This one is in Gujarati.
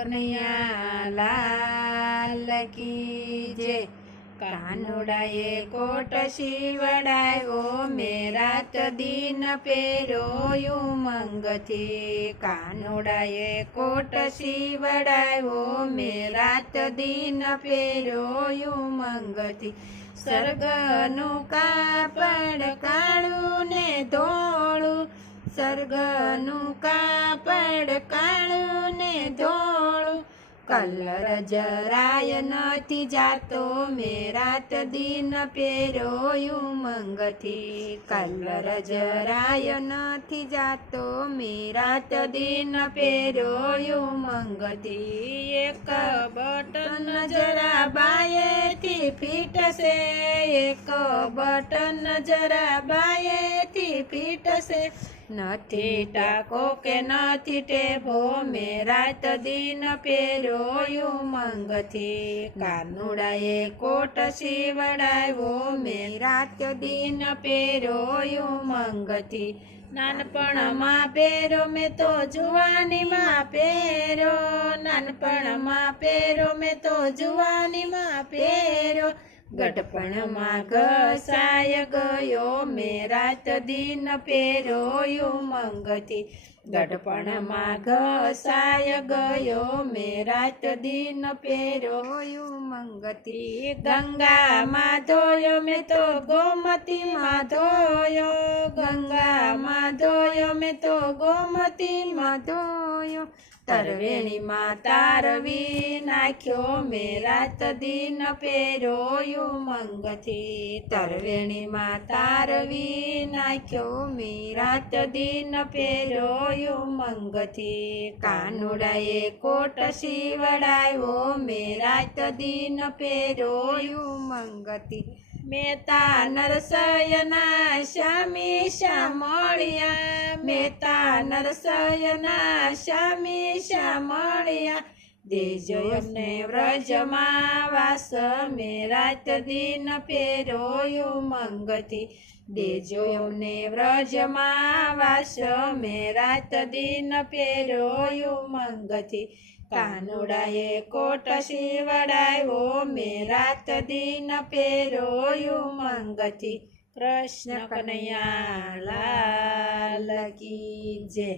કનૈયા લાલ કી જય। કાનુડાએ કોટ શીવડાવ્યો મેં રાત દિન પહેર્યો ઉમંગથી। કાનુડાએ કોટ શીવડાવ્યો મેં રાત દિન પહેર્યો ઉમંગથી। સ્વર્ગનું કાપડ કાળું ને ધોળું, સ્વર્ગનું કાપડ કાળું ને ધોળું, કલર જરાય નથી જાતો મેં રાત દિન પહેર્યો ઉમંગથી। કલર જરાય નથી જાતો મેં રાત દિન પહેર્યો ઉમંગથી। એક બટન જરા બાયેથી ફીટશે, એક બટન જરા બાયેથી ફીટશે, નથી ટાકો કે નથી ટેભો મેં રાત દિન પહેર્યો ઉમંગથી। કાનુડાએ કોટ શીવડાવ્યો મેં રાત દિન પહેર્યો ઉમંગથી। નાનપણમાં પહેર્યો મેં તો જુવાનીમાં પહેર્યો, નાનપણમાં પહેર્યો મેં તો જુવાનીમાં પહેર્યો, ગઢપણમાં ઘસાય ગયો મેં રાત દિન પહેર્યો ઉમંગથી। ગઢપણમાં ઘસાય ગયો મેં રાત દિન પહેર્યો ઉમંગથી। ગંગામાં ધોયો મેં તો ગોમતીમાં ધોયો, ગંગામાં ધોયો મેં તો ગોમતીમાં ધોયો, તરવેણીમાં તારવી નાખ્યો મેં રાત દિન પહેર્યો ઉમંગથી। તરવેણીમાં તારવી નાખ્યો મેં રાત દિન પહેર્યો ઉમંગથી। કાનુડાએ કોટ શીવડાવ્યો મેં રાત દિન પહેર્યો ઉમંગથી। મહેતા નરસયના શ્યામી શ્યામળિયા, મહેતા નરસયના શ્યામી શ્યામળિયા, દેજો એમને વ્રજમાં વાસ મેં રાત દિન પહેર્યો ઉમંગથી। દેજો એમને વ્રજમાં વાસ મેં રાત દિન પહેર્યો ઉમંગથી। કાનુડાએ કોટ શીવડાવ્યો મેં રાત દિન પહેર્યો ઉમંગથી। કૃષ્ણ કનૈયા લાલ કી જય।